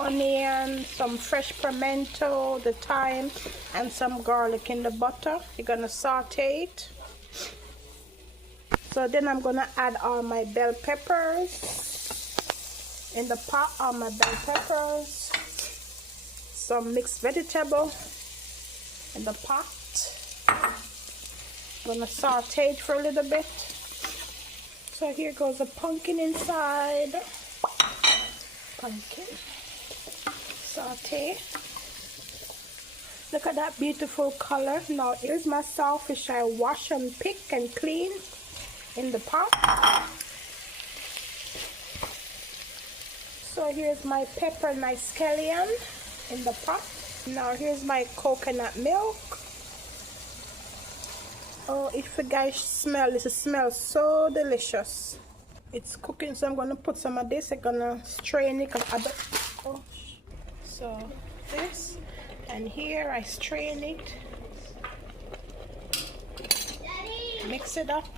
onion, some fresh pimento, the thyme, and some garlic in the butter. You're gonna saute it. So then I'm gonna add all my bell peppers in the pot, all my bell peppers, some mixed vegetable in the pot. I'm gonna saute it for a little bit. So here goes the pumpkin inside. Pumpkin. Saute. Look at that beautiful color. Now here's my saltfish I wash and pick and clean in the pot. So here's my pepper and my scallion in the pot. Now here's my coconut milk. Oh, if you guys smell this, it smells so delicious. It's cooking, so I'm gonna put some of this. I'm gonna strain it. Oh, so this, and here I strain it. Mix it up.